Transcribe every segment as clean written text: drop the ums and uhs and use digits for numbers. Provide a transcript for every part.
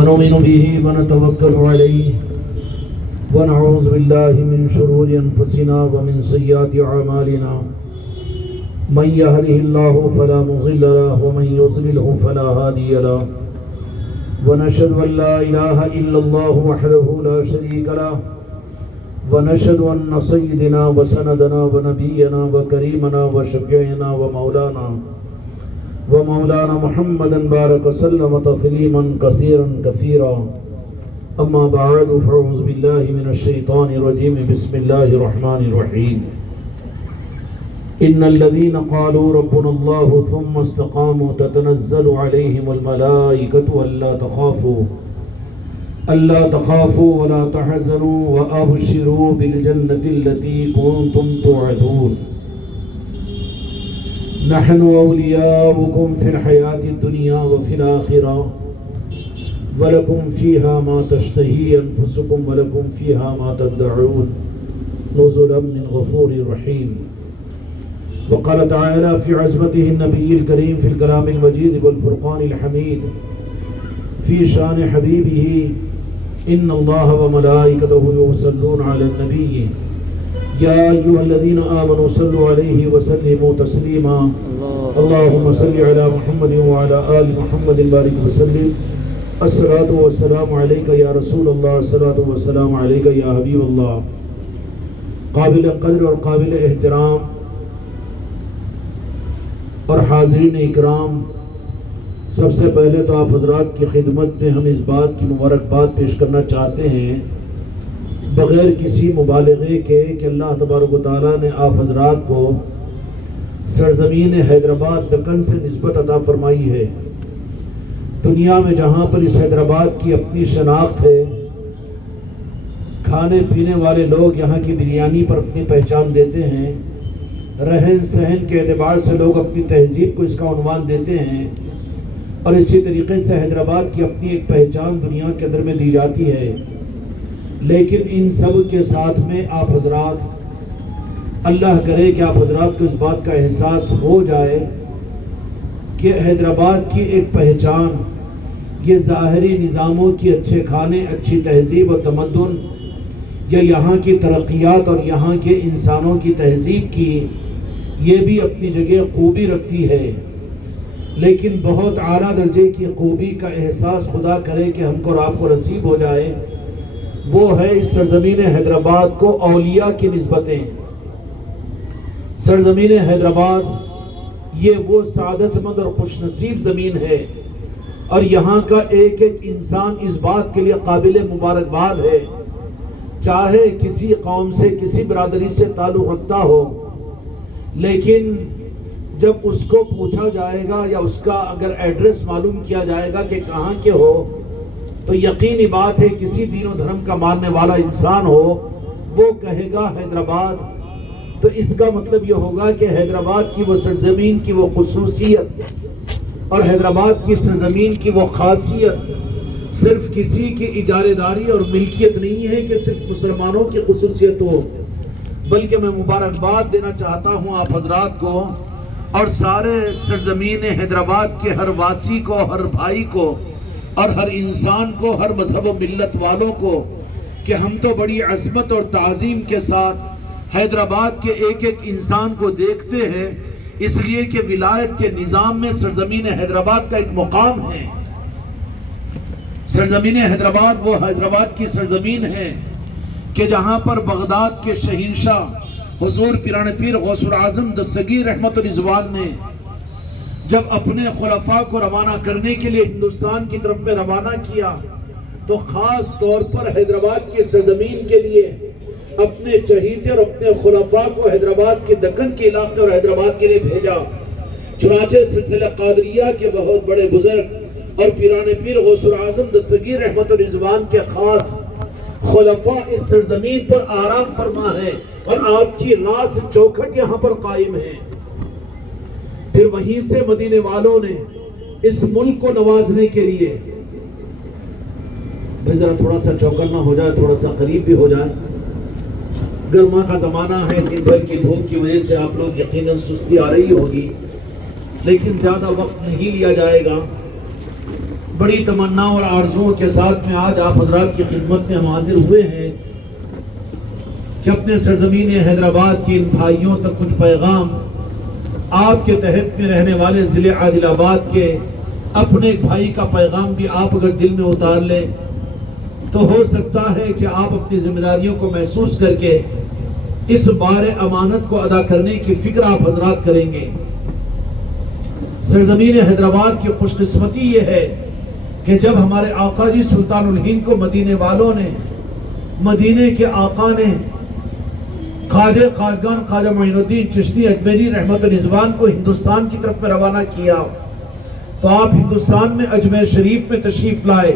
ونؤمن به ونتوكل عليه ونعوذ بالله من شرور أنفسنا ومن سيئات أعمالنا من يهده الله فلا مضل له ومن يضلله فلا هادي له ونشهد أن لا إله إلا الله وحده لا شريك له ونشهد أن سيدنا وسندنا ونبينا وكريمنا وشفيعنا ومولانا محمدا بارك وسلم تسليما كثيرا كثيرا. أما بعد فأعوذ بالله من الشيطان الرجيم. بسم الله الرحمن الرحيم. إن الذين قالوا ربنا الله ثم استقاموا تتنزل عليهم الملائكة ألا تخافوا ولا تحزنوا وأبشروا بالجنة التي كنتم توعدون. نحن أولياؤكم في الحياة الدنيا وفي الآخرة ولكم فيها ما تشتهي أنفسكم ولكم فيها ما تدعون نزلا من غفور رحيم. وقال تعالى في عظمته النبي الكريم في الكلام المجيد والفرقان الحميد في شان حبيبه إن الله وملائكته يصلون على النبي يا أيها الذين آمنوا صلوا عليه وسلموا تسليما. اللهم صل على محمد وعلى آل محمد بارك وسلم. الصلاة والسلام عليك يا رسول الله. الصلاة والسلام عليك يا حبيب الله. قابل قدر اور قابل احترام اور حاضرین اکرام، سب سے پہلے تو آپ حضرات کی خدمت میں ہم اس بات کی مبارکباد پیش کرنا چاہتے ہیں بغیر کسی مبالغے کے کہ اللہ تبارک و تعالیٰ نے آپ حضرات کو سرزمین حیدرآباد دکن سے نسبت عطا فرمائی ہے. دنیا میں جہاں پر اس حیدرآباد کی اپنی شناخت ہے، کھانے پینے والے لوگ یہاں کی بریانی پر اپنی پہچان دیتے ہیں، رہن سہن کے اعتبار سے لوگ اپنی تہذیب کو اس کا عنوان دیتے ہیں، اور اسی طریقے سے حیدرآباد کی اپنی ایک پہچان دنیا کے اندر میں دی جاتی ہے. لیکن ان سب کے ساتھ میں آپ حضرات، اللہ کرے کہ آپ حضرات کو اس بات کا احساس ہو جائے کہ حیدرآباد کی ایک پہچان یہ ظاہری نظاموں کی اچھے کھانے، اچھی تہذیب و تمدن، یا یہاں کی ترقیات اور یہاں کے انسانوں کی تہذیب کی یہ بھی اپنی جگہ خوبی رکھتی ہے، لیکن بہت اعلیٰ درجے کی خوبی کا احساس خدا کرے کہ ہم کو اور آپ کو نصیب ہو جائے. وہ ہے اس سرزمین حیدرآباد کو اولیاء کی نسبتیں. سرزمین حیدرآباد یہ وہ سعادت مند اور خوش نصیب زمین ہے، اور یہاں کا ایک ایک انسان اس بات کے لیے قابل مبارکباد ہے، چاہے کسی قوم سے، کسی برادری سے تعلق رکھتا ہو، لیکن جب اس کو پوچھا جائے گا یا اس کا اگر ایڈریس معلوم کیا جائے گا کہ کہاں کے ہو، تو یقینی بات ہے کسی دین و دھرم کا ماننے والا انسان ہو وہ کہے گا حیدرآباد. تو اس کا مطلب یہ ہوگا کہ حیدرآباد کی وہ سرزمین کی وہ خصوصیت اور حیدرآباد کی سرزمین کی وہ خاصیت صرف کسی کی اجارے داری اور ملکیت نہیں ہے کہ صرف مسلمانوں کی خصوصیت ہو، بلکہ میں مبارکباد دینا چاہتا ہوں آپ حضرات کو اور سارے سرزمین حیدرآباد کے ہر واسی کو، ہر بھائی کو اور ہر انسان کو، ہر مذہب و ملت والوں کو کہ ہم تو بڑی عظمت اور تعظیم کے ساتھ حیدرآباد کے ایک ایک انسان کو دیکھتے ہیں، اس لیے کہ ولایت کے نظام میں سرزمین حیدرآباد کا ایک مقام ہے. سرزمین حیدرآباد وہ حیدرآباد کی سرزمین ہے کہ جہاں پر بغداد کے شہنشاہ حضور پیران پیر غوث العظم دستگیر رحمت الرضوان نے جب اپنے خلفاء کو روانہ کرنے کے لیے ہندوستان کی طرف میں روانہ کیا تو خاص طور پر حیدرآباد کی سرزمین کے لیے اپنے چہیتے اور اپنے خلفاء کو حیدرآباد کے دکن کے علاقے اور حیدرآباد کے لیے بھیجا. چنانچہ سلسلہ قادریہ کے بہت بڑے بزرگ اور پیران پیر غوث العظم دستگیر رحمت الرضوان کے خاص خلفاء اس سرزمین پر آرام فرما ہے اور آپ کی راز چوکھٹ یہاں پر قائم ہے. پھر وہیں سے مدینے والوں نے اس ملک کو نوازنے کے لیے ذرا تھوڑا سا چوکنا ہو جائے، تھوڑا سا قریب بھی ہو جائے. گرما کا زمانہ ہے، دن بھر کی دھوپ کی وجہ سے آپ لوگ یقیناً سستی آ رہی ہوگی، لیکن زیادہ وقت نہیں لیا جائے گا. بڑی تمنا اور آرزوؤں کے ساتھ میں آج آپ حضرات کی خدمت میں ہم حاضر ہوئے ہیں کہ اپنے سرزمین حیدرآباد کے ان بھائیوں تک کچھ پیغام آپ کے تحت میں رہنے والے ضلع عادل آباد کے اپنے ایک بھائی کا پیغام بھی آپ اگر دل میں اتار لیں تو ہو سکتا ہے کہ آپ اپنی ذمہ داریوں کو محسوس کر کے اس بار امانت کو ادا کرنے کی فکر آپ حضرات کریں گے۔ سرزمین حیدرآباد کی خوش قسمتی یہ ہے کہ جب ہمارے آقا جی سلطان الہند کو مدینے والوں نے، مدینے کے آقا نے خواجہ خواجگان خواجہ معین الدین چشتی اجمیری رحمت الرضوان کو ہندوستان کی طرف میں روانہ کیا تو آپ ہندوستان میں اجمیر شریف میں تشریف لائے،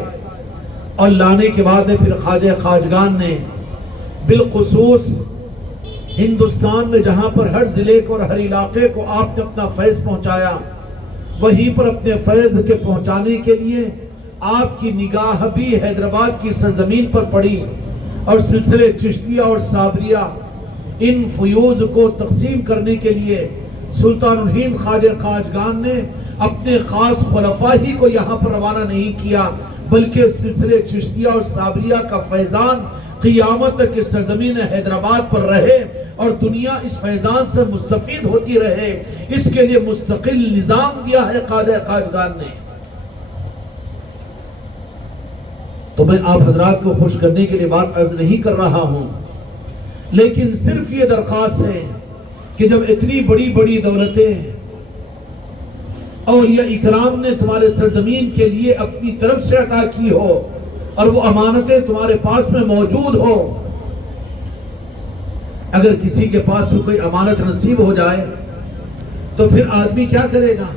اور لانے کے بعد میں پھر خواجہ خواجگان نے بالخصوص ہندوستان میں جہاں پر ہر ضلع کو اور ہر علاقے کو آپ نے اپنا فیض پہنچایا، وہیں پر اپنے فیض کے پہنچانے کے لیے آپ کی نگاہ بھی حیدرآباد کی سرزمین پر پڑی، اور سلسلے چشتیہ اور صابریہ ان فیوز کو تقسیم کرنے کے لیے سلطان الہند خواجہ خواجگان نے اپنے خاص خلفاء ہی کو یہاں پر روانہ نہیں کیا، بلکہ سلسلے چشتیہ اور صابریہ کا فیضان قیامت تک اس سرزمین حیدرآباد پر رہے اور دنیا اس فیضان سے مستفید ہوتی رہے، اس کے لیے مستقل نظام دیا ہے خواجہ خواجگان نے۔ تو میں آپ حضرات کو خوش کرنے کے لیے بات عرض نہیں کر رہا ہوں، لیکن صرف یہ درخواست ہے کہ جب اتنی بڑی بڑی دولتیں اولیاء اکرام نے تمہارے سرزمین کے لیے اپنی طرف سے عطا کی ہو اور وہ امانتیں تمہارے پاس میں موجود ہو، اگر کسی کے پاس میں کوئی امانت نصیب ہو جائے تو پھر آدمی کیا کرے گا؟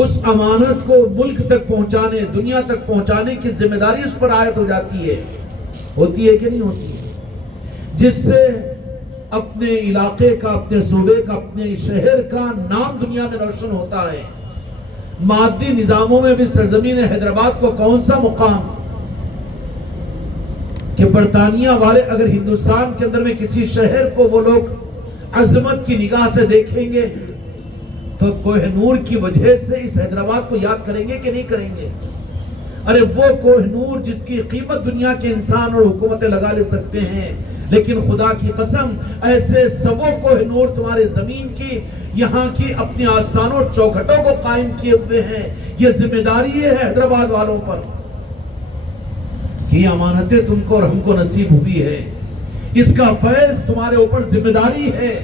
اس امانت کو ملک تک پہنچانے، دنیا تک پہنچانے کی ذمہ داری اس پر عائد ہو جاتی ہے، ہوتی ہے کہ نہیں ہوتی ہے؟ جس سے اپنے علاقے کا، اپنے صوبے کا، اپنے شہر کا نام دنیا میں روشن ہوتا ہے۔ مادی نظاموں میں بھی سرزمین حیدرآباد کو کون سا مقام کہ برطانیہ والے اگر ہندوستان کے اندر میں کسی شہر کو وہ لوگ عظمت کی نگاہ سے دیکھیں گے تو کوہ نور کی وجہ سے اس حیدرآباد کو یاد کریں گے کہ نہیں کریں گے؟ ارے وہ کوہ نور جس کی قیمت دنیا کے انسان اور حکومتیں لگا لے سکتے ہیں، لیکن خدا کی قسم ایسے سبوں کوہ نور تمہارے زمین کی، یہاں کی اپنی آستانوں اور چوکھٹوں کو قائم کیے ہوئے ہیں۔ یہ ذمہ داری ہے حیدرآباد والوں پر کہ یہ امانتیں تم کو اور ہم کو نصیب ہوئی ہے، اس کا فیض تمہارے اوپر ذمہ داری ہے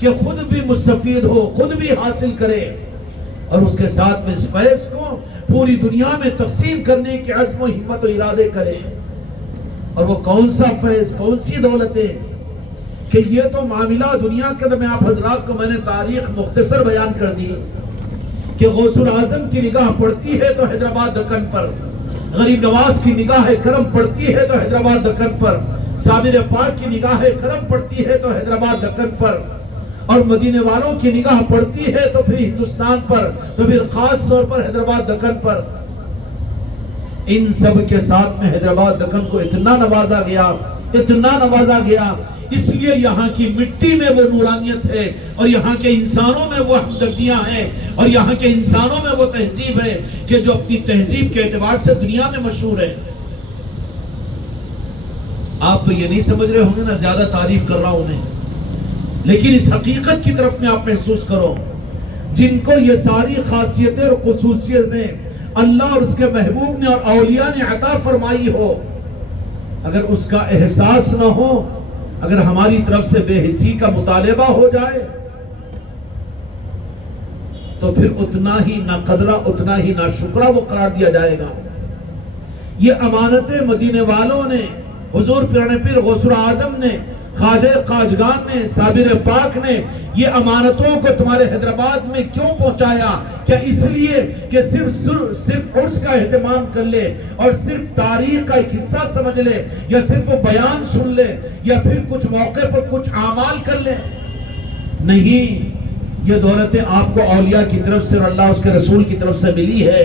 کہ خود بھی مستفید ہو، خود بھی حاصل کرے، اور اس کے ساتھ میں اس فیض کو پوری دنیا میں تقسیم کرنے کے عزم و ہمت و ارادے کرے۔ اور وہ کون سا فیض، کون سی دولتیں کہ یہ تو معاملہ دنیا کے اندر میں آپ حضرات کو میں نے تاریخ مختصر بیان کر دی کہ غوث الاعظم کی نگاہ پڑتی ہے تو حیدرآباد دکن پر، غریب نواز کی نگاہ کرم پڑتی ہے تو حیدرآباد دکن پر، صابر پاک کی نگاہ کرم پڑتی ہے تو حیدرآباد دکن پر، اور مدینے والوں کی نگاہ پڑتی ہے تو پھر ہندوستان پر، تو پھر خاص طور پر حیدرآباد دکن پر۔ ان سب کے ساتھ میں حیدرآباد دکن کو اتنا نوازا گیا، اتنا نوازا گیا، اس لیے یہاں کی مٹی میں وہ نورانیت ہے، اور یہاں کے انسانوں میں وہ ہمدردیاں ہیں، اور یہاں کے انسانوں میں وہ تہذیب ہے کہ جو اپنی تہذیب کے اعتبار سے دنیا میں مشہور ہے۔ آپ تو یہ نہیں سمجھ رہے ہوں گے نا، زیادہ تعریف کر رہا ہوں میں، لیکن اس حقیقت کی طرف میں آپ محسوس کرو، جن کو یہ ساری خاصیتیں اور خصوصیتیں اللہ اور اس کے محبوب نے اور اولیاء نے عطا فرمائی ہو، اگر اس کا احساس نہ ہو، اگر ہماری طرف سے بے حسی کا مطالبہ ہو جائے تو پھر اتنا ہی نہ قدرہ، اتنا ہی نہ شکرہ وہ قرار دیا جائے گا۔ یہ امانتیں مدینے والوں نے، حضور پیرانے پیر غوث الاعظم نے، خواجہ خواجگان نے، صابر پاک نے یہ امانتوں کو تمہارے حیدرآباد میں کیوں پہنچایا؟ کیا اس لیے کہ صرف عرس کا اہتمام کر لے اور صرف تاریخ کا ایک حصہ سمجھ لے، یا صرف وہ بیان سن لے، یا پھر کچھ موقع پر کچھ اعمال کر لے؟ نہیں، یہ دولتیں آپ کو اولیاء کی طرف سے اور اللہ اس کے رسول کی طرف سے ملی ہے،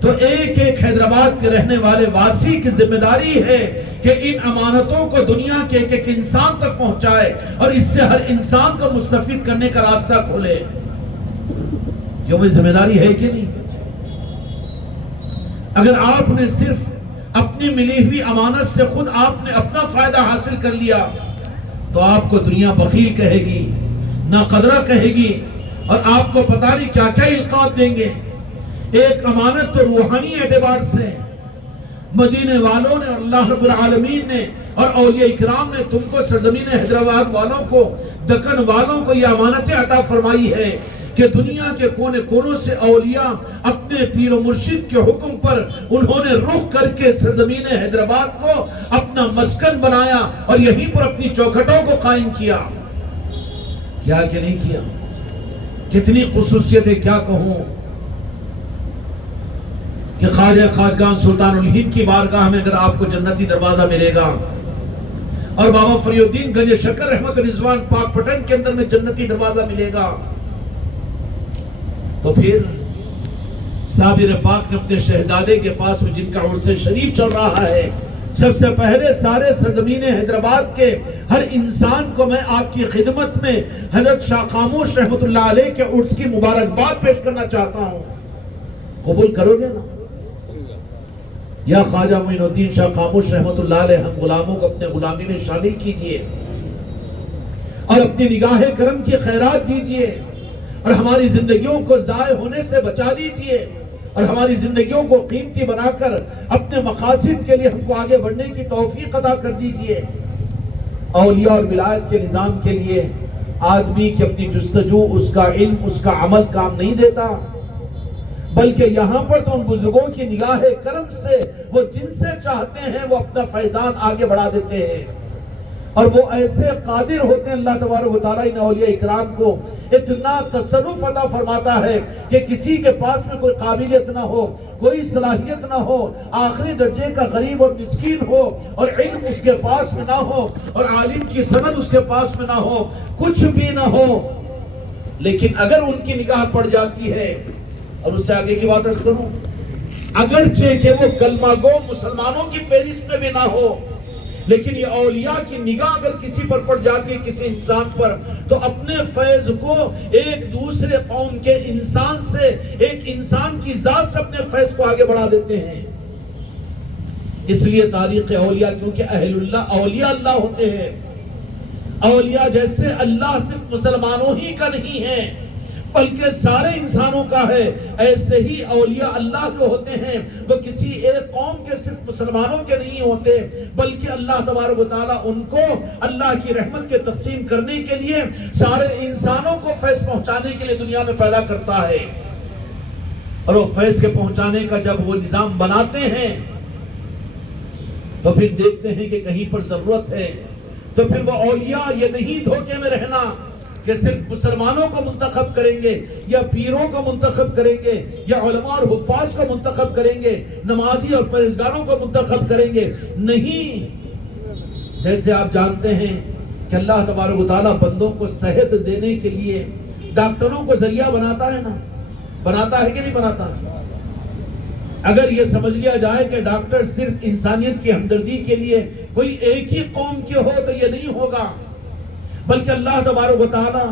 تو ایک ایک حیدرآباد کے رہنے والے واسی کی ذمہ داری ہے کہ ان امانتوں کو دنیا کے ایک ایک انسان تک پہنچائے اور اس سے ہر انسان کو مستفید کرنے کا راستہ کھولے۔ یہ وہ ذمہ داری ہے کہ نہیں؟ اگر آپ نے صرف اپنی ملی ہوئی امانت سے خود آپ نے اپنا فائدہ حاصل کر لیا تو آپ کو دنیا بخیل کہے گی، ناقدرہ کہے گی، اور آپ کو پتہ نہیں کیا کیا القاب دیں گے۔ ایک امانت تو روحانی اعتبار سے مدینے والوں نے اور اللہ رب العالمین نے اور اولیاء اکرام نے تم کو سرزمین حیدرآباد والوں کو، دکن والوں کو یہ امانت عطا فرمائی ہے کہ دنیا کے کونے کونوں سے اولیاء اپنے پیر و مرشد کے حکم پر انہوں نے رخ کر کے سرزمین حیدرآباد کو اپنا مسکن بنایا اور یہیں پر اپنی چوکھٹوں کو قائم کیا۔ کیا کہ نہیں کیا؟ کتنی خصوصیتیں کیا کہوں کہ خواجہ خواجگان سلطان الہند کی بارگاہ میں اگر آپ کو جنتی دروازہ ملے گا اور بابا فری الدین گنج شکر رحمت رضوان پاک پٹن کے اندر میں جنتی دروازہ ملے گا، تو پھر صابر پاک نے اپنے شہزادے کے پاس میں جن کا عرس شریف چل رہا ہے، سب سے پہلے سارے سرزمین حیدرآباد کے ہر انسان کو میں آپ کی خدمت میں حضرت شاہ خاموش رحمت اللہ علیہ کے عرس کی مبارکباد پیش کرنا چاہتا ہوں، قبول کرو گے نا؟ یا خواجہ معین الدین شاہ خاموش رحمت اللہ علیہ ہم غلاموں کو اپنے غلامی میں شامل کیجئے اور اپنی نگاہ کرم کی خیرات دیجئے اور ہماری زندگیوں کو ضائع ہونے سے بچا لیجئے اور ہماری زندگیوں کو قیمتی بنا کر اپنے مقاصد کے لیے ہم کو آگے بڑھنے کی توفیق عطا کر دیجئے۔ اولیاء اور ولایت کے نظام کے لیے آدمی کی اپنی جستجو، اس کا علم، اس کا عمل کام نہیں دیتا، بلکہ یہاں پر تو ان بزرگوں کی نگاہ کرم سے وہ جن سے چاہتے ہیں وہ اپنا فیضان آگے بڑھا دیتے ہیں، اور وہ ایسے قادر ہوتے ہیں، اللہ تبارک و تعالیٰ ان اولیاء اکرام کو اتنا تصرف عطا فرماتا ہے کہ کسی کے پاس میں کوئی قابلیت نہ ہو، کوئی صلاحیت نہ ہو، آخری درجے کا غریب اور مسکین ہو اور علم اس کے پاس میں نہ ہو اور عالم کی سند اس کے پاس میں نہ ہو، کچھ بھی نہ ہو، لیکن اگر ان کی نگاہ پڑ جاتی ہے، اور اس سے آگے کی بات عرض کروں، اگرچہ کہ وہ کلمہ گو مسلمانوں کی فہرست میں بھی نہ ہو، لیکن یہ اولیاء کی نگاہ اگر کسی پر پڑ جاتی ہے، کسی انسان پر، تو اپنے فیض کو ایک دوسرے قوم کے انسان سے، ایک انسان کی ذات سے اپنے فیض کو آگے بڑھا دیتے ہیں۔ اس لیے تاریخ اولیاء، کیونکہ اہل اللہ اولیاء اللہ ہوتے ہیں، اولیاء جیسے اللہ صرف مسلمانوں ہی کا نہیں ہے بلکہ سارے انسانوں کا ہے، ایسے ہی اولیاء اللہ جو ہوتے ہیں وہ کسی ایک قوم کے صرف مسلمانوں کے نہیں ہوتے، بلکہ اللہ تبارک و تعالیٰ ان کو اللہ کی رحمت کے تقسیم کرنے کے لیے سارے انسانوں کو فیض پہنچانے کے لیے دنیا میں پیدا کرتا ہے، اور وہ فیض کے پہنچانے کا جب وہ نظام بناتے ہیں تو پھر دیکھتے ہیں کہ کہیں پر ضرورت ہے، تو پھر وہ اولیاء یہ نہیں دھوکے میں رہنا کہ صرف مسلمانوں کو منتخب کریں گے یا پیروں کو منتخب کریں گے یا علماء اور حفاظ کو منتخب کریں گے، نمازی اور پرہیزگاروں کو منتخب کریں گے، نہیں۔ جیسے آپ جانتے ہیں کہ اللہ تبارک و تعالیٰ بندوں کو صحت دینے کے لیے ڈاکٹروں کو ذریعہ بناتا ہے نا، بناتا ہے کہ نہیں بناتا؟ اگر یہ سمجھ لیا جائے کہ ڈاکٹر صرف انسانیت کی ہمدردی کے لیے کوئی ایک ہی قوم کے ہو تو یہ نہیں ہوگا، بلکہ اللہ تبارک و تعالیٰ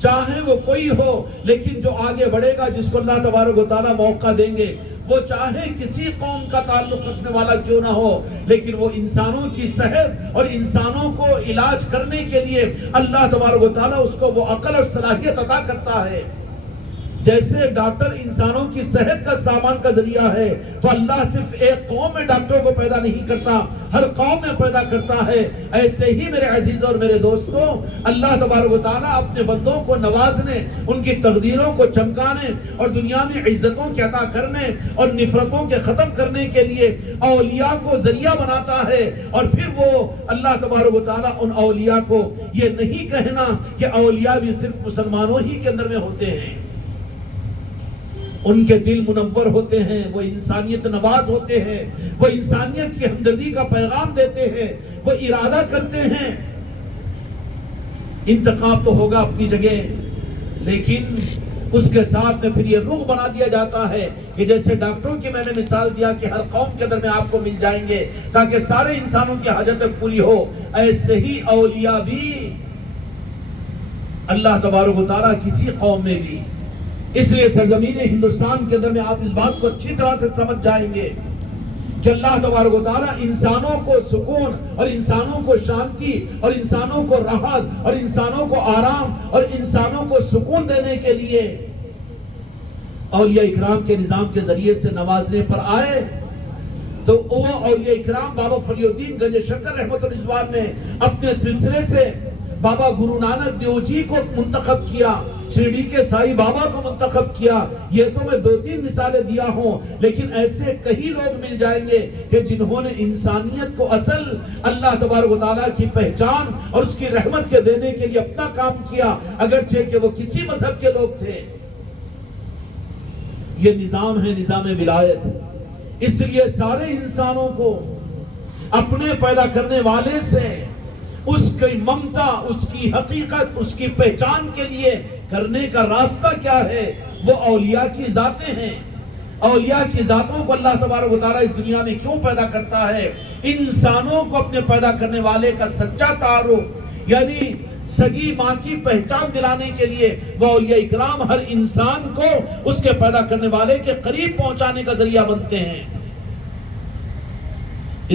چاہے وہ کوئی ہو لیکن جو آگے بڑھے گا، جس کو اللہ تبارک و تعالیٰ موقع دیں گے، وہ چاہے کسی قوم کا تعلق رکھنے والا کیوں نہ ہو، لیکن وہ انسانوں کی صحت اور انسانوں کو علاج کرنے کے لیے اللہ تبارک و تعالیٰ اس کو وہ عقل اور صلاحیت عطا کرتا ہے۔ جیسے ڈاکٹر انسانوں کی صحت کا سامان کا ذریعہ ہے، تو اللہ صرف ایک قوم میں ڈاکٹروں کو پیدا نہیں کرتا، ہر قوم میں پیدا کرتا ہے۔ ایسے ہی میرے عزیزوں اور میرے دوستوں، اللہ تبارک و تعالیٰ اپنے بندوں کو نوازنے، ان کی تقدیروں کو چمکانے اور دنیا میں عزتوں کے عطا کرنے اور نفرتوں کے ختم کرنے کے لیے اولیاء کو ذریعہ بناتا ہے، اور پھر وہ اللہ تبارک و تعالیٰ ان اولیاء کو یہ نہیں کہنا کہ اولیاء بھی صرف مسلمانوں ہی کے اندر میں ہوتے ہیں، ان کے دل منور ہوتے ہیں، وہ انسانیت نواز ہوتے ہیں، وہ انسانیت کی ہمدردی کا پیغام دیتے ہیں، وہ ارادہ کرتے ہیں۔ انتخاب تو ہوگا اپنی جگہ، لیکن اس کے ساتھ میں پھر یہ رخ بنا دیا جاتا ہے کہ جیسے ڈاکٹروں کی میں نے مثال دیا کہ ہر قوم کے اندر میں آپ کو مل جائیں گے تاکہ سارے انسانوں کی حاجتیں پوری ہو، ایسے ہی اولیاء بھی اللہ تبارک و تعالیٰ کسی قوم میں بھی اس لیے سرزمین ہندوستان کے اندر میں آپ اس بات کو اچھی طرح سے سمجھ جائیں گے کہ اللہ تبارک و تعالیٰ انسانوں کو سکون اور انسانوں کو شانتی اور انسانوں کو راحت اور انسانوں کو آرام اور انسانوں کو سکون دینے کے لیے اولیاء اکرام کے نظام کے ذریعے سے نوازنے پر آئے. تو وہ اولیاء اکرام بابا فری الدین گنج شکر رحمت الرضوان نے اپنے سلسلے سے بابا گرو نانک دیو جی کو منتخب کیا, شرڈی کے سائی بابا کو منتخب کیا. یہ تو میں 2-3 مثالیں دیا ہوں, لیکن ایسے کئی لوگ مل جائیں گے کہ جنہوں نے انسانیت کو اصل اللہ تبارک و تعالیٰ کی پہچان اور اس کی رحمت کے دینے کے لیے اپنا کام کیا, اگرچہ کہ وہ کسی مذہب کے لوگ تھے. یہ نظام ہے نظام ولایت. اس لیے سارے انسانوں کو اپنے پیدا کرنے والے سے اس کی ممتا, اس کی حقیقت, اس کی پہچان کے لیے کرنے کا راستہ کیا ہے؟ وہ اولیاء کی ذاتیں ہیں. اولیاء کی ذاتوں کو اللہ تبارک و تعالیٰ اس دنیا میں کیوں پیدا کرتا ہے؟ انسانوں کو اپنے پیدا کرنے والے کا سچا تعارف یعنی سگی ماں کی پہچان دلانے کے لیے وہ اولیاء اکرام ہر انسان کو اس کے پیدا کرنے والے کے قریب پہنچانے کا ذریعہ بنتے ہیں.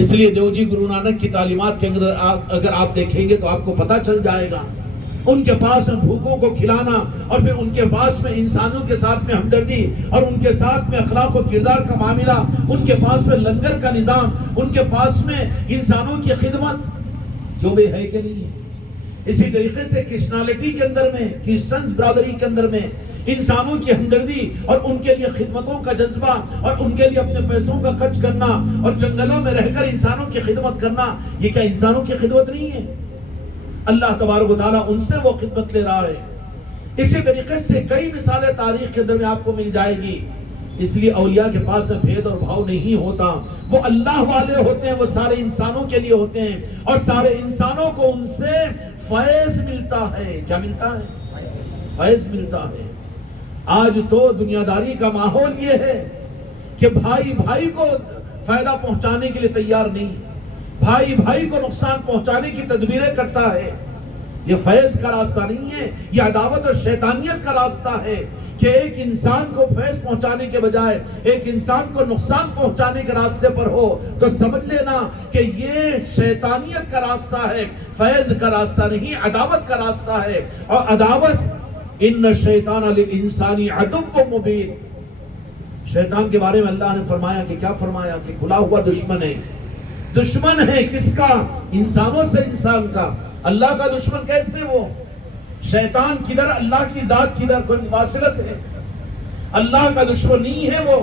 اس لیے دیو جی گرو نانک کی تعلیمات کے اندر اگر آپ دیکھیں گے تو آپ کو پتہ چل جائے گا. ان کے پاس میں بھوکوں کو کھلانا اور پھر ان کے پاس میں انسانوں کے ساتھ میں ہمدردی اور ان کے ساتھ میں اخلاق و کردار کا معاملہ, ان کے پاس میں لنگر کا نظام, ان کے پاس میں انسانوں کی خدمت جو بھی ہے کہ نہیں ہے. اسی طریقے سے کرسچنالٹی کے اندر میں, کرسچنز برادری کے اندر میں انسانوں کی ہمدردی اور ان کے لیے خدمتوں کا جذبہ اور ان کے لیے اپنے پیسوں کا خرچ کرنا اور جنگلوں میں رہ کر انسانوں کی خدمت کرنا, یہ کیا انسانوں کی خدمت نہیں ہے؟ اللہ تبارک و تعالیٰ ان سے وہ خدمت لے رہا ہے. اسی طریقے سے کئی مثالیں تاریخ کے اندر میں آپ کو مل جائے گی. اس لیے اولیاء کے پاس بھید اور بھاؤ نہیں ہوتا, وہ اللہ والے ہوتے ہیں, وہ سارے انسانوں کے لیے ہوتے ہیں اور سارے انسانوں کو ان سے فیض ملتا ہے. کیا ملتا ہے؟ فیض ملتا ہے. آج تو دنیا داری کا ماحول یہ ہے کہ بھائی بھائی کو فائدہ پہنچانے کے لیے تیار نہیں, بھائی بھائی کو نقصان پہنچانے کی تدبیریں کرتا ہے. یہ فیض کا راستہ نہیں ہے, یہ عداوت اور شیطانیت کا راستہ ہے کہ ایک انسان کو فیض پہنچانے کے بجائے ایک انسان کو نقصان پہنچانے کے راستے پر ہو تو سمجھ لینا کہ یہ شیطانیت کا راستہ ہے, فیض کا راستہ نہیں, عداوت کا راستہ ہے. اور عداوت ان الشیطان للانسان عدو مبین, شیطان کے بارے میں اللہ نے فرمایا کہ کیا فرمایا کہ کھلا ہوا دشمن ہے. دشمن ہے کس کا؟ انسانوں سے انسان کا. اللہ کا دشمن کیسے وہ؟ شیطان کدھر, اللہ کی ذات کدھر, کوئی مواصلت ہے؟ اللہ کا دشمن نہیں ہے وہ.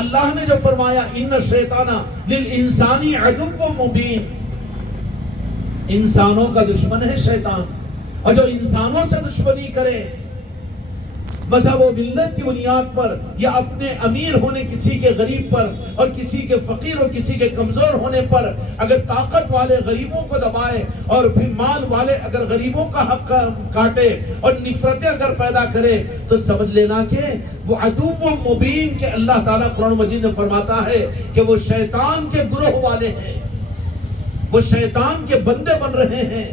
اللہ نے جو فرمایا ان الشیطان للانسان عدو مبین, انسانوں کا دشمن ہے شیطان. اور جو انسانوں سے دشمنی کرے مذہب و ملت کی بنیاد پر یا اپنے امیر ہونے کسی کے غریب پر اور کسی کے فقیر اور کسی کے کمزور ہونے پر اگر طاقت والے غریبوں کو دبائے اور پھر مال والے اگر غریبوں کا حق کاٹے اور نفرتیں اگر پیدا کرے تو سمجھ لینا کہ وہ عدو مبین کہ اللہ تعالیٰ قرآن مجید میں فرماتا ہے کہ وہ شیطان کے گروہ والے ہیں, وہ شیطان کے بندے بن رہے ہیں.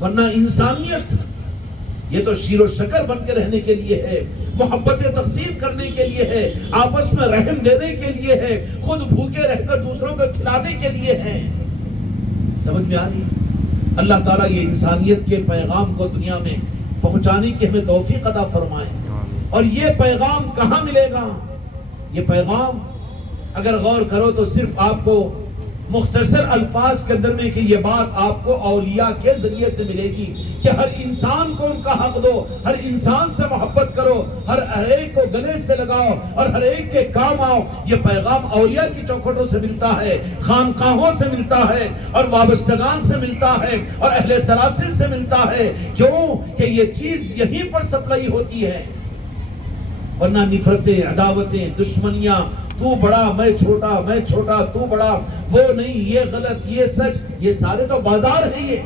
ورنہ انسانیت یہ تو شیر و شکر بن کے رہنے کے لیے ہے, محبت تقسیم کرنے کے لیے ہے, آپس میں رحم دینے کے لیے ہے, خود بھوکے رہ کر دوسروں کو کھلانے کے لیے ہے. سمجھ میں آ رہی؟ اللہ تعالیٰ یہ انسانیت کے پیغام کو دنیا میں پہنچانے کی ہمیں توفیق عطا فرمائے. اور یہ پیغام کہاں ملے گا؟ یہ پیغام اگر غور کرو تو صرف آپ کو مختصر الفاظ کے اندر میں کہ یہ بات آپ کو اولیاء کے ذریعے سے ملے گی کہ ہر انسان کو ان کا حق دو, ہر انسان سے محبت کرو, ہر ایک کو گلے سے لگاؤ اور ہر ایک کے کام آؤ. یہ پیغام اولیاء کی چوکھٹوں سے ملتا ہے, خانقاہوں سے ملتا ہے اور وابستگان سے ملتا ہے اور اہل سلاسل سے ملتا ہے. کیوں کہ یہ چیز یہیں پر سپلائی ہوتی ہے. ورنہ نفرتیں, عداوتیں, دشمنیاں, تو بڑا میں چھوٹا, میں چھوٹا تو بڑا, وہ نہیں, یہ غلط, یہ سچ, یہ سارے تو بازار ہیں یہ.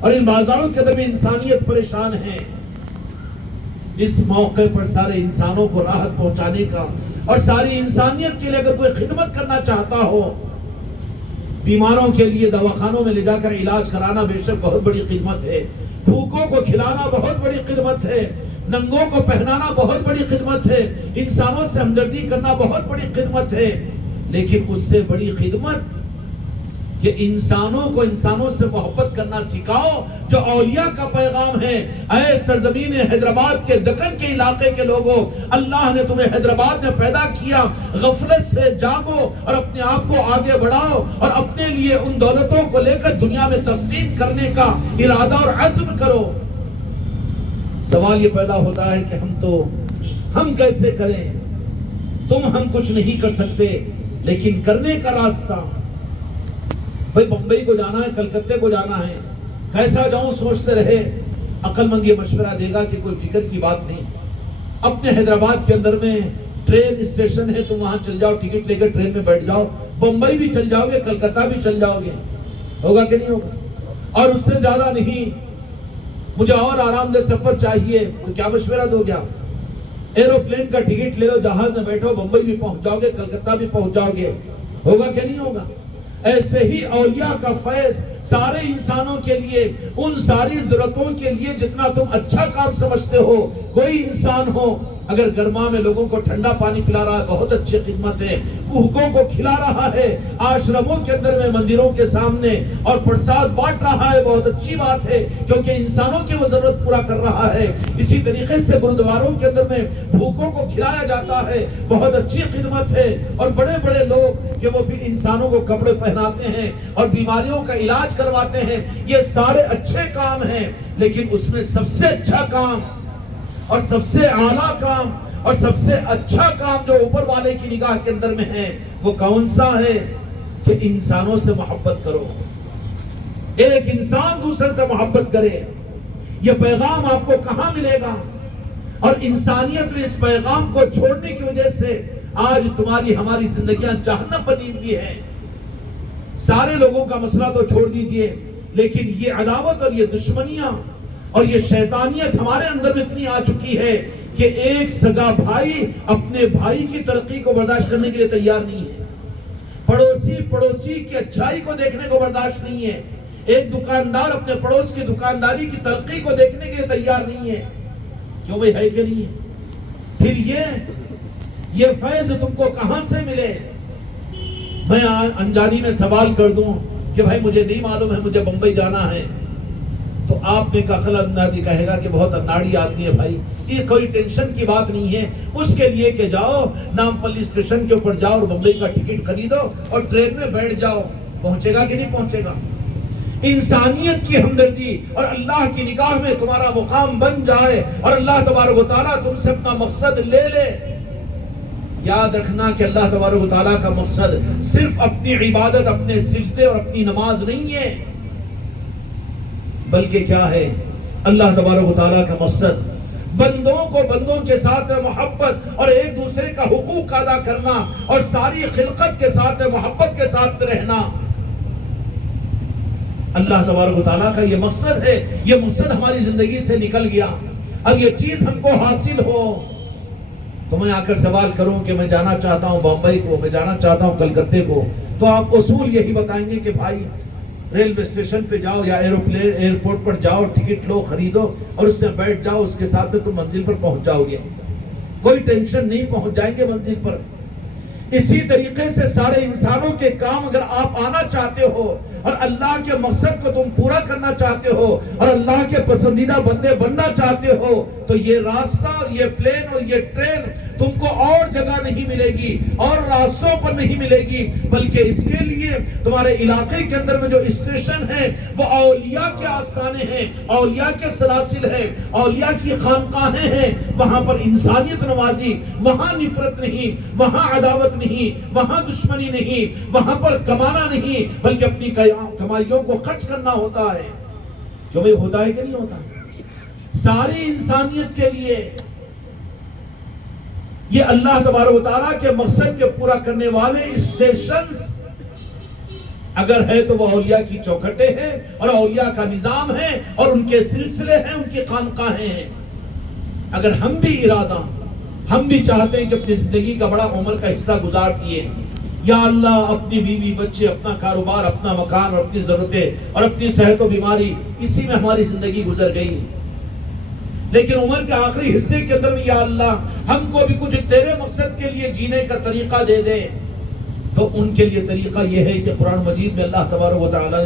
اور ان بازاروں کے اندر انسانیت پریشان ہے. اس موقع پر سارے انسانوں کو راحت پہنچانے کا اور ساری انسانیت کے لیے اگر کوئی خدمت کرنا چاہتا ہو, بیماروں کے لیے دواخانوں میں لے جا کر علاج کرانا بے شک بہت بڑی خدمت ہے, بھوکوں کو کھلانا بہت بڑی خدمت ہے, ننگوں کو پہنانا بہت بڑی خدمت ہے، انسانوں سے ہمدردی کرنا بہت بڑی خدمت ہے، لیکن اس سے بڑی خدمت کہ انسانوں کو انسانوں سے محبت کرنا سکھاؤ، جو اولیاء کا پیغام ہے۔ اے سرزمین حیدرآباد کے دکن کے علاقے کے لوگوں، اللہ نے تمہیں حیدرآباد میں پیدا کیا، غفلت سے جاگو اور اپنے آپ کو آگے بڑھاؤ اور اپنے لیے ان دولتوں کو لے کر دنیا میں تقسیم کرنے کا ارادہ اور عزم کرو۔ سوال یہ پیدا ہوتا ہے کہ ہم کیسے کریں؟ ہم کچھ نہیں کر سکتے، لیکن کرنے کا راستہ، بھئی بمبئی کو جانا ہے، کلکتے کو جانا ہے، کیسا جاؤں سوچتے رہے، عقل مند یہ مشورہ دے گا کہ کوئی فکر کی بات نہیں، اپنے حیدرآباد کے اندر میں ٹرین اسٹیشن ہے، تم وہاں چل جاؤ، ٹکٹ لے کر ٹرین میں بیٹھ جاؤ، بمبئی بھی چل جاؤ گے، کلکتہ بھی چل جاؤ گے، ہوگا کہ نہیں ہوگا؟ اور اس سے زیادہ نہیں، مجھے اور آرام دہ سفر چاہیے، تو کیا مشورہ دو گیا؟ ایروپلین کا ٹکٹ لے لو، جہاز میں بیٹھو، بمبئی بھی پہنچ جاؤ گے، کلکتہ بھی پہنچ جاؤ گے، ہوگا کہ نہیں ہوگا؟ ایسے ہی اولیاء کا فیض سارے انسانوں کے لیے، ان ساری ضرورتوں کے لیے جتنا تم اچھا کام سمجھتے ہو، کوئی انسان ہو اگر گرما میں لوگوں کو ٹھنڈا پانی پلا رہا ہے، بہت اچھی خدمت ہے، بھوکوں کو کھلا رہا ہے، آشرموں کے اندر میں مندروں کے سامنے اور پرساد بانٹ رہا ہے، بہت اچھی بات ہے، کیونکہ انسانوں کی وہ ضرورت پورا کر رہا ہے۔ اسی طریقے سے گرودواروں کے اندر میں بھوکوں کو کھلایا جاتا ہے، بہت اچھی خدمت ہے، اور بڑے بڑے لوگ کہ وہ بھی انسانوں کو کپڑے پہناتے ہیں اور بیماریوں کا علاج کرواتے ہیں، یہ سارے اچھے کام ہیں، لیکن اس میں سب سے اچھا کام اور سب سے اعلیٰ کام اور سب سے اچھا کام جو اوپر والے کی نگاہ کے اندر میں ہے، وہ کون سا ہے؟ کہ انسانوں سے محبت کرو، ایک انسان دوسرے سے محبت کرے۔ یہ پیغام آپ کو کہاں ملے گا؟ اور انسانیت نے اس پیغام کو چھوڑنے کی وجہ سے آج تمہاری ہماری زندگیاں جہنم بنی ہوئی ہیں۔ سارے لوگوں کا مسئلہ تو چھوڑ دیجئے، لیکن یہ عداوت اور یہ دشمنیاں اور یہ شیطانیت ہمارے اندر میں اتنی آ چکی ہے کہ ایک سگا بھائی اپنے بھائی کی ترقی کو برداشت کرنے کے لیے تیار نہیں ہے، پڑوسی کی اچھائی کو دیکھنے کو برداشت نہیں ہے، ایک دکاندار اپنے پڑوس کی دکانداری کی ترقی کو دیکھنے کے لیے تیار نہیں ہے۔ کیوں بھائی، ہے کہ نہیں ہے؟ پھر یہ فیض تم کو کہاں سے ملے؟ میں انجانی میں سوال کر دوں کہ بھائی مجھے نہیں معلوم ہے، مجھے بمبئی جانا ہے، تو آپ نے عقل اندازی کہے گا کہ بہت اناڑی آدمی ہے بھائی، یہ کوئی ٹینشن کی بات نہیں ہے، اس کے لیے کہ جاؤ نامپلی اسٹیشن کے اوپر جاؤ اور بمبئی کا ٹکٹ خریدو اور ٹرین میں بیٹھ جاؤ، پہنچے گا کہ نہیں پہنچے گا؟ انسانیت کی ہمدردی اور اللہ کی نگاہ میں تمہارا مقام بن جائے اور اللہ تبارک و تعالیٰ تم سے اپنا مقصد لے لے۔ یاد رکھنا کہ اللہ تبارک و تعالیٰ کا مقصد صرف اپنی عبادت، اپنے سجدے اور اپنی نماز نہیں ہے، بلکہ کیا ہے؟ اللہ تبارک و تعالیٰ کا مقصد بندوں کو بندوں کے ساتھ محبت اور ایک دوسرے کا حقوق ادا کرنا اور ساری خلقت کے ساتھ محبت کے ساتھ رہنا۔ اللہ تبارک و تعالیٰ کا یہ مقصد ہے، یہ مقصد ہماری زندگی سے نکل گیا، اب یہ چیز ہم کو حاصل ہو تو میں آ کر سوال کروں کہ میں جانا چاہتا ہوں بمبئی کو، میں جانا چاہتا ہوں کلکتے کو، تو آپ اصول یہی بتائیں گے کہ بھائی ریلوے اسٹیشن پہ جاؤ یا ایئرپورٹ پر جاؤ، ٹکٹ لو، خریدو اور اس سے بیٹھ جاؤ، اس کے ساتھ میں تم منزل پر پہنچ جاؤ گے، کوئی ٹینشن نہیں، پہنچ جائیں گے منزل پر۔ اسی طریقے سے سارے انسانوں کے کام اگر آپ آنا چاہتے ہو اور اللہ کے مقصد کو تم پورا کرنا چاہتے ہو اور اللہ کے پسندیدہ بندے بننا چاہتے ہو، تو یہ راستہ اور یہ پلین اور یہ ٹرین تم کو اور جگہ نہیں ملے گی اور راستوں پر نہیں ملے گی، بلکہ اس کے لیے تمہارے علاقے کے اندر میں جو اسٹیشن ہیں وہ اولیاء کے آستانے ہیں، اولیاء کے سلاسل ہیں، اولیاء کی خانقاہیں ہیں، وہاں پر انسانیت نوازی، وہاں نفرت نہیں، وہاں عداوت نہیں، وہاں دشمنی نہیں، وہاں پر کمانا نہیں، بلکہ اپنی کمائیوں کو خرچ کرنا ہوتا ہے۔ جو بھی ہوتا ہے کہ نہیں ہوتا؟ ساری انسانیت کے لیے یہ اللہ تبارک و تعالیٰ کے مقصد کے پورا کرنے والے اسٹیشنز اگر ہے تو وہ اولیاء کی چوکھٹیں ہیں اور اولیاء کا نظام ہے اور ان کے سلسلے ہیں، ان کی خانقاہیں ہیں۔ اگر ہم بھی ارادہ، ہم بھی چاہتے ہیں کہ اپنی زندگی کا بڑا عمر کا حصہ گزار دیے، یا اللہ اپنی بیوی بچے، اپنا کاروبار، اپنا مکان اور اپنی ضرورتیں اور اپنی صحت و بیماری، اسی میں ہماری زندگی گزر گئی، لیکن عمر کے آخری حصے کے اندر یا اللہ ہم کو بھی کچھ تیرے مقصد کے لیے جینے کا طریقہ دے دے. تو ان کے لیے طریقہ یہ ہے کہ قرآن مجید میں اللہ تبارک و تعالی